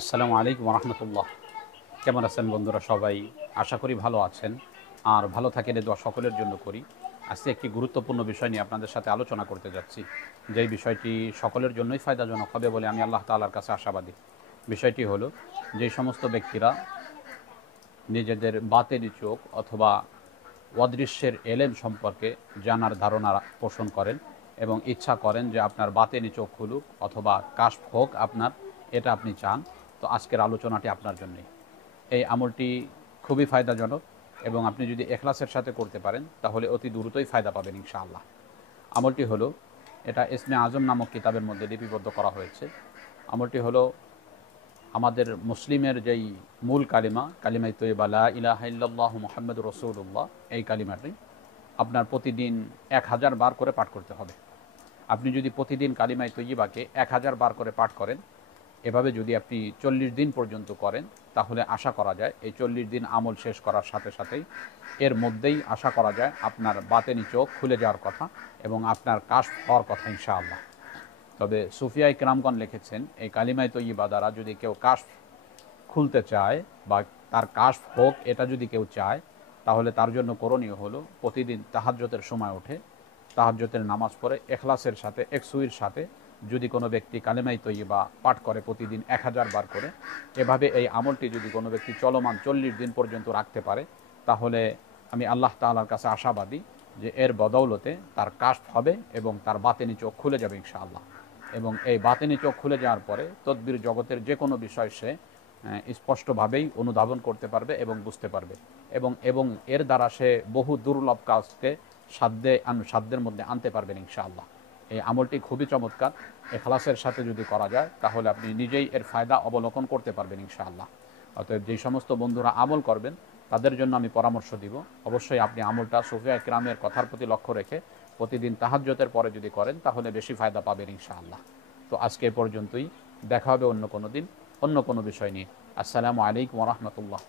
আসসালামু আলাইকুম রহমতুল্লাহ। কেমন আছেন বন্ধুরা? সবাই আশা করি ভালো আছেন। আর ভালো থাকেন এ দোয়া সকলের জন্য করি। আজকে একটি গুরুত্বপূর্ণ বিষয় নিয়ে আপনাদের সাথে আলোচনা করতে যাচ্ছি, যেই বিষয়টি সকলের জন্যই ফায়দাজনক হবে বলে আমি আল্লাহ তাআলার কাছে আশাবাদী। বিষয়টি হলো, যেই সমস্ত ব্যক্তিরা নিজেদের বাতেরি চোখ অথবা অদৃশ্যের এলেম সম্পর্কে জানার ধারণা পোষণ করেন এবং ইচ্ছা করেন যে আপনার বাতেনি চোখ খুলুক অথবা কাশফ হোক আপনার, এটা আপনি চান, তো আজকের আলোচনাটি আপনার জন্যই। এই আমলটি খুবই ফায়দাজনক এবং আপনি যদি এখলাসের সাথে করতে পারেন তাহলে অতি দ্রুতই ফায়দা পাবেন ইনশাআল্লাহ। আমলটি হলো, এটা ইসমে আজম নামক কিতাবের মধ্যে লিপিবদ্ধ করা হয়েছে। আমলটি হলো আমাদের মুসলিমের যেই মূল কালিমা, কালিমায়ে তয়্যিবা লা ইলাহা ইল্লাল্লাহু মুহাম্মাদুর রাসূলুল্লাহ, এই কালিমাটি আপনার প্রতিদিন 1000 বার করে পাঠ করতে হবে। আপনি যদি প্রতিদিন কালিমায়ে তয়্যিবাকে 1000 বার করে পাঠ করেন, এভাবে যদি আপনি 40 দিন পর্যন্ত করেন, তাহলে আশা করা যায় এই 40 দিন আমল শেষ করার সাথে সাথেই এর মধ্যেই আশা করা যায় আপনার বাতেনি চোখ খুলে যাওয়ার কথা এবং আপনার কাশফ হওয়ার কথা ইনশাআল্লাহ। তবে সুফিয়া ইকরামগণ লিখেছেন, এই কালিমায়ে তয়্যিবা দ্বারা যদি কেউ কাশফ খুলতে চায় বা তার কাশফ হোক এটা যদি কেউ চায়, তাহলে তার জন্য করণীয় হলো প্রতিদিন তাহাজ্জুদের সময় ওঠে, তাহাজ্জুদের নামাজ পড়ে এখলাসের সাথে, একসুইর সাথে যদি কোনো ব্যক্তি কালিমায়ে তয়্যিবা পাঠ করে প্রতিদিন 1000 বার করে, এভাবে এই আমলটি যদি কোনো ব্যক্তি চলমান 40 দিন পর্যন্ত রাখতে পারে, তাহলে আমি আল্লাহ তাআলার কাছে আশাবাদী যে এর বদৌলতে তার কাশফ হবে এবং তার বাতেনি চোখ খুলে যাবে ইনশাআল্লাহ। এবং এই বাতেনি চোখ খুলে যাওয়ার পরে তদবির জগতের যে কোনো বিষয় সে স্পষ্টভাবেই অনুধাবন করতে পারবে এবং বুঝতে পারবে এবং এবং এর দ্বারা সে বহু দুর্লভ কাজকে সাধ্যের মধ্যে আনতে পারবেন ইনশাআল্লাহ। এই আমলটি খুবই চমৎকার। এখলাসের সাথে যদি করা যায় তাহলে আপনি নিজেই এর ফায়দা অবলোকন করতে পারবেন ইনশাআল্লাহ। অতএব যেই সমস্ত বন্ধুরা আমল করবেন তাদের জন্য আমি পরামর্শ দিব, অবশ্যই আপনি আমলটা সুফিয়া ইকরামের কথার প্রতি লক্ষ্য রেখে প্রতিদিন তাহাজ্জুদের পরে যদি করেন তাহলে বেশি ফায়দা পাবেন ইনশাআল্লাহ। তো আজকে এ পর্যন্তই, দেখা হবে অন্য কোনো দিন অন্য কোনো বিষয় নিয়ে। আসসালামু আলাইকুম ওয়া রাহমাতুল্লাহ।